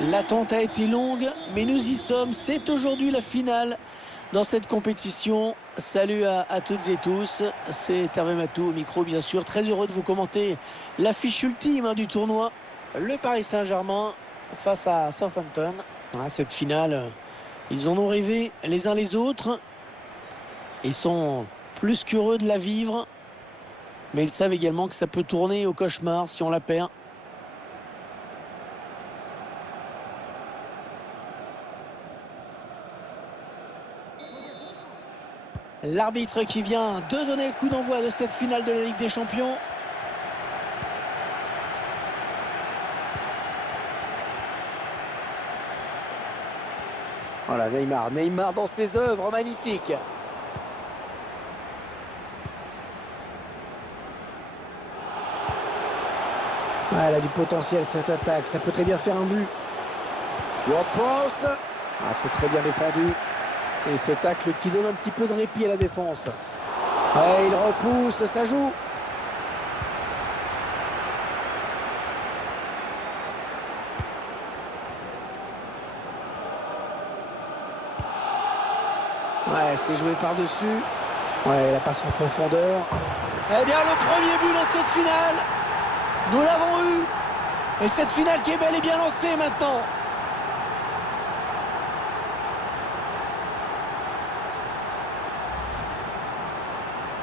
L'attente a été longue, mais nous y sommes. C'est aujourd'hui la finale dans cette compétition. Salut à toutes et tous. C'est Hervé Matou au micro, bien sûr. Très heureux de vous commenter l'affiche ultime du tournoi. Le Paris Saint-Germain face à Southampton. Cette finale, ils en ont rêvé les uns les autres. Ils sont plus qu'heureux de la vivre. Mais ils savent également que ça peut tourner au cauchemar si on la perd. L'arbitre qui vient de donner le coup d'envoi de cette finale de la Ligue des Champions. Voilà, Neymar dans ses œuvres, magnifique. Elle a du potentiel cette attaque, ça peut très bien faire un but. Ward-Prowse. C'est très bien défendu. Et ce tacle qui donne un petit peu de répit à la défense. Ouais, il repousse, ça joue. Ouais, c'est joué par-dessus. Ouais, la passe en profondeur. Eh bien, le premier but dans cette finale, nous l'avons eu. Et cette finale qui est bel et bien lancée maintenant.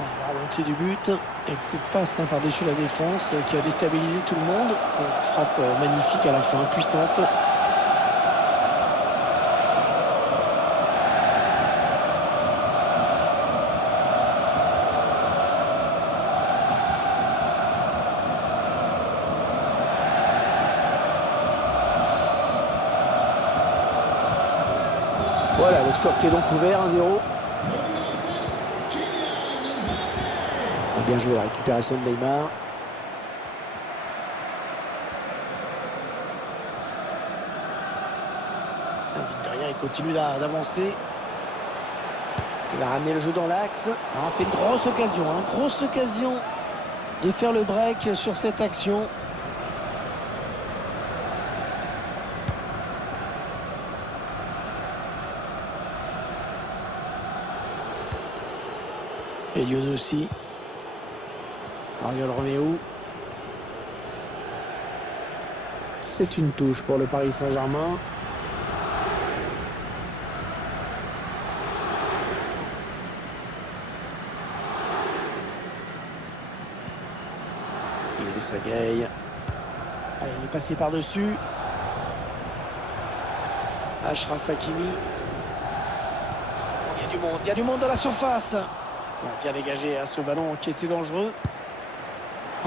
La volonté du but, et cette passe par-dessus la défense qui a déstabilisé tout le monde. Et une frappe magnifique à la fin, puissante. Voilà, le score qui est donc ouvert, 1-0. Bien joué la récupération de Neymar. De rien, il continue d'avancer. Il va ramener le jeu dans l'axe. C'est une grosse occasion, grosse occasion de faire le break sur cette action. Et Lionel aussi. Ariel Roméo. C'est une touche pour le Paris Saint-Germain. Et ça gagne. Allez, il est passé par-dessus. Achraf Hakimi. Il y a du monde dans la surface. Bien dégagé ce ballon qui était dangereux.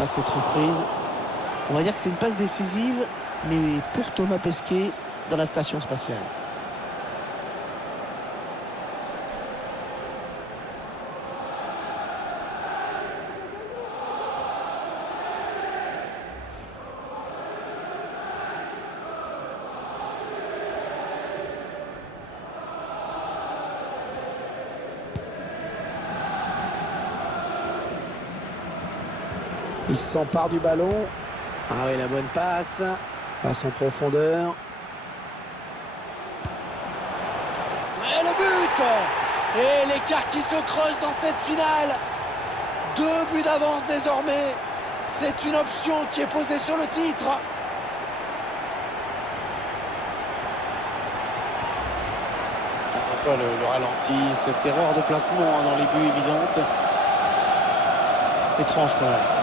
Cette reprise. On va dire que c'est une passe décisive, mais pour Thomas Pesquet dans la station spatiale. Il s'empare du ballon. Oui, la bonne passe. Passe en profondeur. Et le but! Et l'écart qui se creuse dans cette finale. 2 buts d'avance désormais. C'est une option qui est posée sur le titre. Parfois le ralenti, cette erreur de placement dans les buts évidente. Étrange quand même.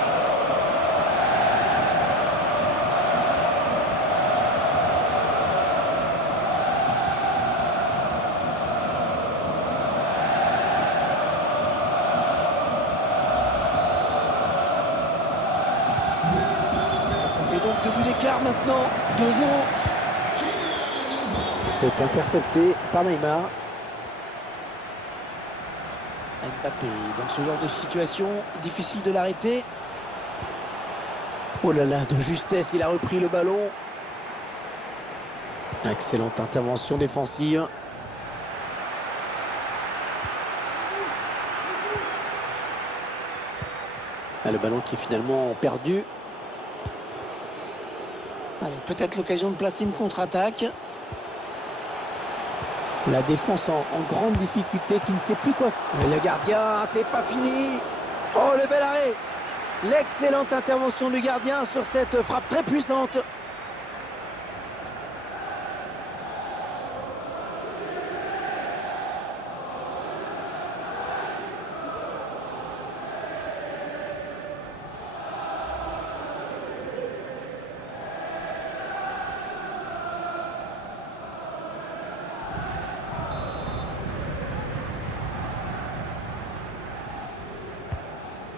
Donc 2 buts d'écart maintenant, 2-0. C'est intercepté par Neymar. Mbappé, dans ce genre de situation, difficile de l'arrêter. Oh là là, de justesse, il a repris le ballon. Excellente intervention défensive. Le ballon qui est finalement perdu. Allez, peut-être l'occasion de placer une contre-attaque. La défense en grande difficulté qui ne sait plus quoi faire. Et le gardien, c'est pas fini. Oh, le bel arrêt. L'excellente intervention du gardien sur cette frappe très puissante.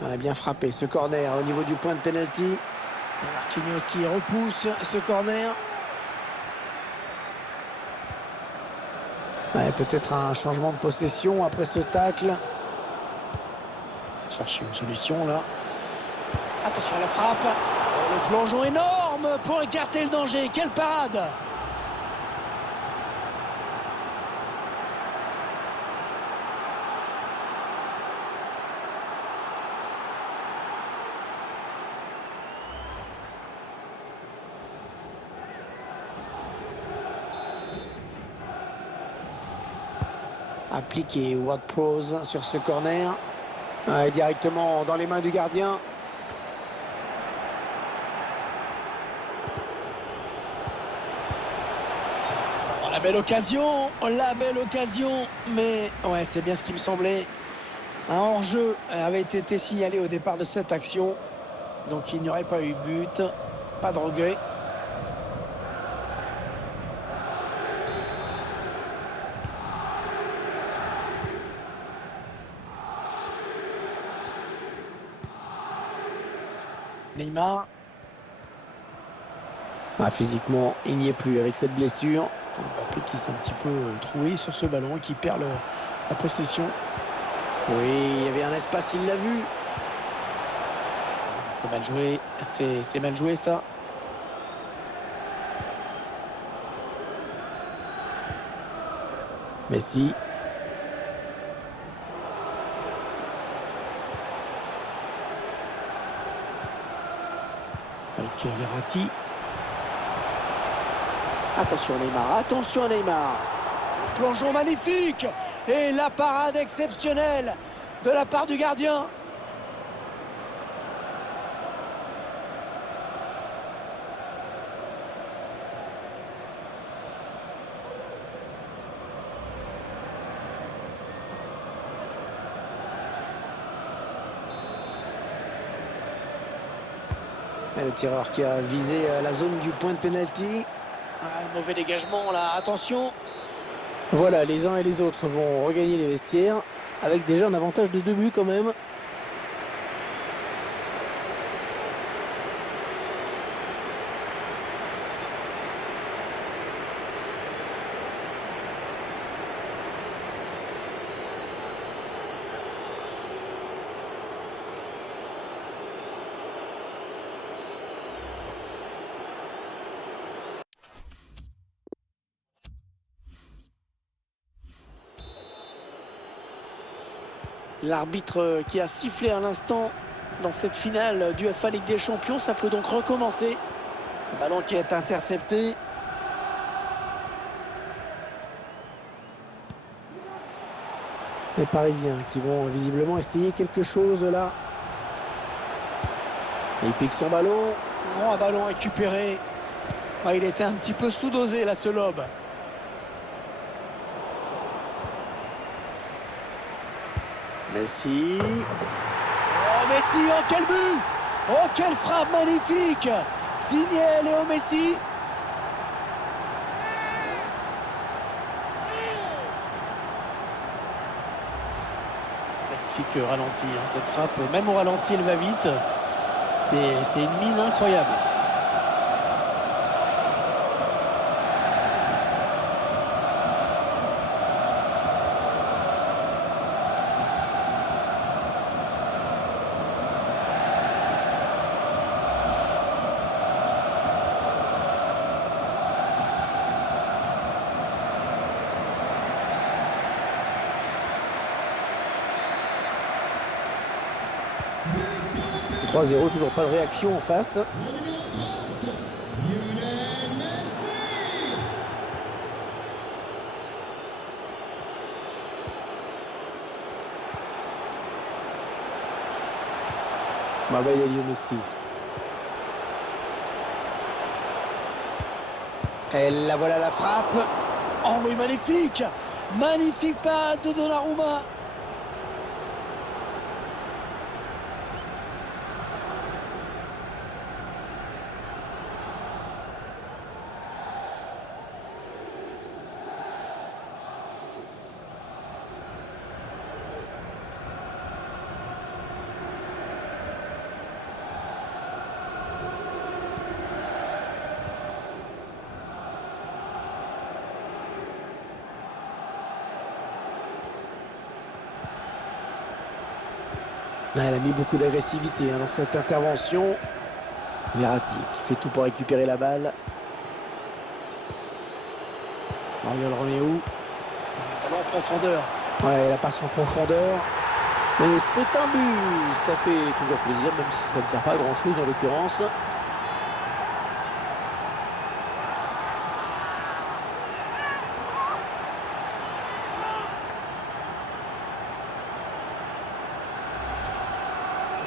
Ouais, bien frappé ce corner au niveau du point de pénalty. Marquinhos qui repousse ce corner. Ouais, peut-être un changement de possession après ce tacle. Chercher une solution là. Attention à la frappe. Oh, le plongeon énorme pour écarter le danger. Quelle parade! Appliqué Ward-Prowse sur ce corner. Ouais, directement dans les mains du gardien. Oh, la belle occasion, mais ouais, c'est bien ce qui me semblait. Un hors-jeu avait été signalé au départ de cette action, donc il n'y aurait pas eu but, pas de regret. Neymar. Ah, physiquement, il n'y est plus avec cette blessure. Mbappé qui s'est un petit peu troué sur ce ballon et qui perd la possession. Oui, il y avait un espace, il l'a vu. C'est mal joué, c'est mal joué ça. Messi. Avec Verratti. Attention Neymar. Plongeon magnifique et la parade exceptionnelle de la part du gardien. Et le tireur qui a visé la zone du point de pénalty. Ah, le mauvais dégagement là, attention. Voilà, les uns et les autres vont regagner les vestiaires avec déjà un avantage de 2 buts quand même. L'arbitre qui a sifflé à l'instant dans cette finale du UEFA Ligue des Champions, ça peut donc recommencer. Ballon qui est intercepté. Les Parisiens qui vont visiblement essayer quelque chose là. Il pique son ballon. Oh, un ballon récupéré. Ah, il était un petit peu sous-dosé là, ce lob. Messi. Oh, Messi, oh quel but! Oh, quelle frappe magnifique! Signé Léo Messi. Magnifique ralenti, hein, cette frappe. Même au ralenti, elle va vite. C'est une mine incroyable. « 3-0, toujours pas de réaction en face. » Baba Lyon aussi. Et la voilà la frappe. Oh oui, magnifique. Magnifique pas de Donnarumma. Elle a mis beaucoup d'agressivité dans cette intervention. Verratti qui fait tout pour récupérer la balle. Oriol Romeu. Ballon en profondeur. Ouais, la passe en profondeur. Mais c'est un but. Ça fait toujours plaisir, même si ça ne sert pas à grand chose en l'occurrence.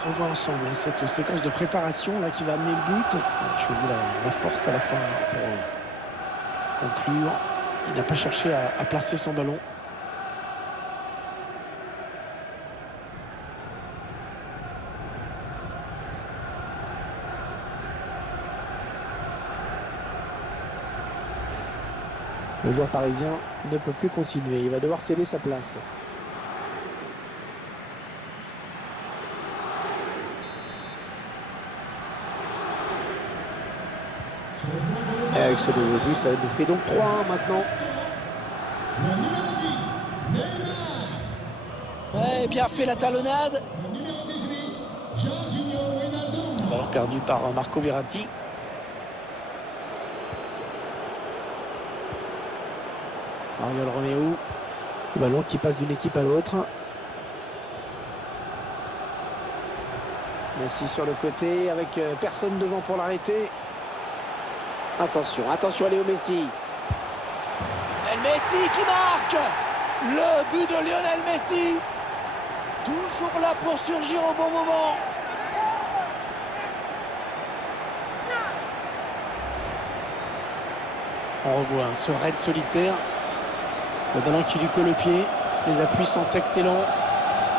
On revoit ensemble cette séquence de préparation là qui va amener le but. Il a choisi la force à la fin pour conclure. Il n'a pas cherché à placer son ballon. Le joueur parisien ne peut plus continuer. Il va devoir céder sa place. Et avec ce nouveau but, ça nous fait donc 3-1 maintenant. Ouais, bien fait la talonnade. Ballon perdu par Marco Verratti. Oriol Romeu. Le ballon qui passe d'une équipe à l'autre. Messi sur le côté avec personne devant pour l'arrêter. Attention, attention à Léo Messi. Lionel Messi qui marque. Le but de Lionel Messi. Toujours là pour surgir au bon moment. On revoit ce raid solitaire. Le ballon qui lui colle au pied. Les appuis sont excellents.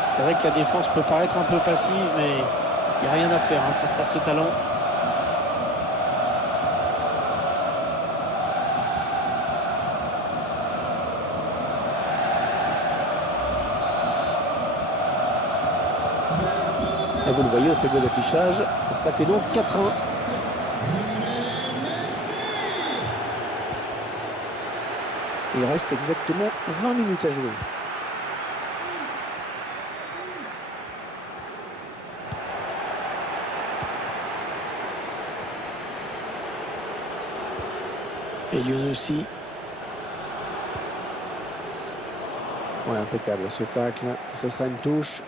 C'est vrai que la défense peut paraître un peu passive, mais il n'y a rien à faire face à ce talent. Et vous le voyez au tableau d'affichage, ça fait donc 4-1. Il reste exactement 20 minutes à jouer. Et Lyon aussi. Ouais, impeccable ce tacle. Ce sera une touche.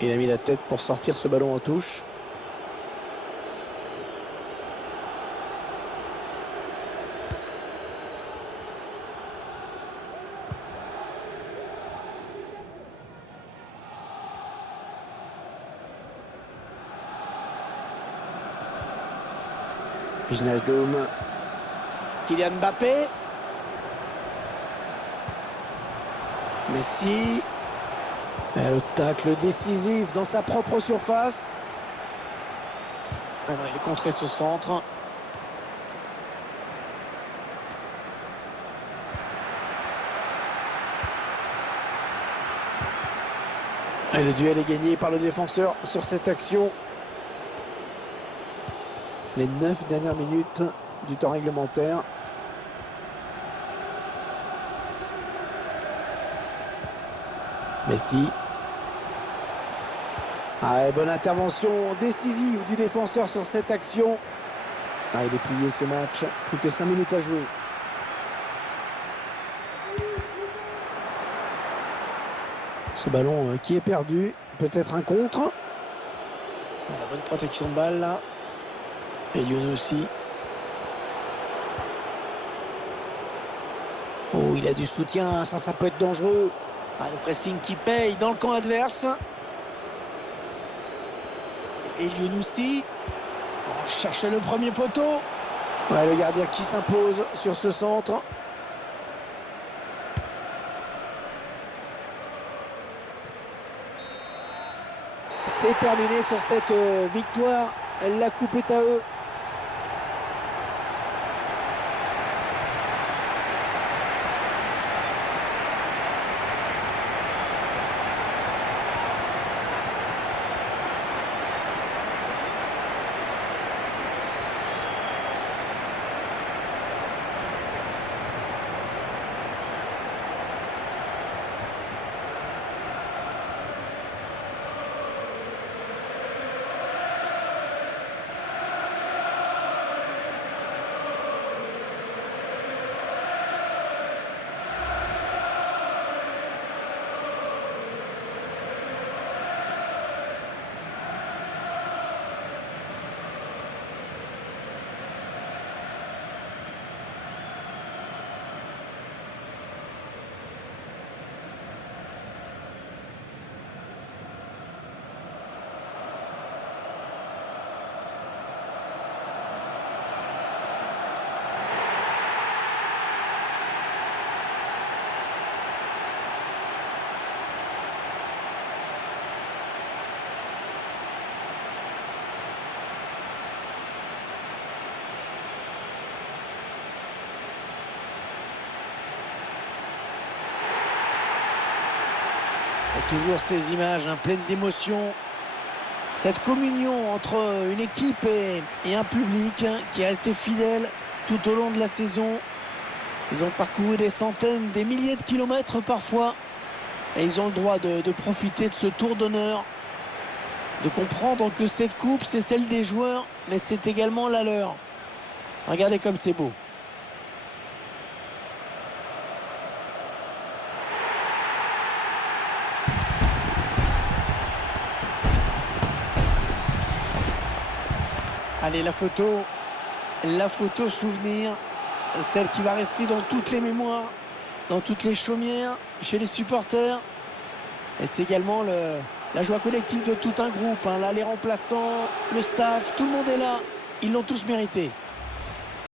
Il a mis la tête pour sortir ce ballon en touche. Wijnaldum. Kylian Mbappé. Messi. Et le tacle décisif dans sa propre surface. Alors, il est contré ce centre. Et le duel est gagné par le défenseur sur cette action. Les 9 dernières minutes du temps réglementaire. Messi. Ah, bonne intervention décisive du défenseur sur cette action. Ah, il est plié ce match. Plus que 5 minutes à jouer. Ce ballon qui est perdu. Peut-être un contre. La bonne protection de balle là. Et Lyon aussi. Oh, il a du soutien. Ça peut être dangereux. Ah, le pressing qui paye dans le camp adverse. Elionoussi. On cherche le premier poteau. Ouais, le gardien qui s'impose sur ce centre. C'est terminé sur cette victoire. La coupe est à eux. Et toujours ces images pleines d'émotion. Cette communion entre une équipe et un public qui est resté fidèle tout au long de la saison. Ils ont parcouru des centaines, des milliers de kilomètres parfois. Et ils ont le droit de profiter de ce tour d'honneur. De comprendre que cette coupe, c'est celle des joueurs, mais c'est également la leur. Regardez comme c'est beau. Allez, la photo souvenir, celle qui va rester dans toutes les mémoires, dans toutes les chaumières, chez les supporters. Et c'est également la joie collective de tout un groupe. Là, les remplaçants, le staff, tout le monde est là. Ils l'ont tous mérité.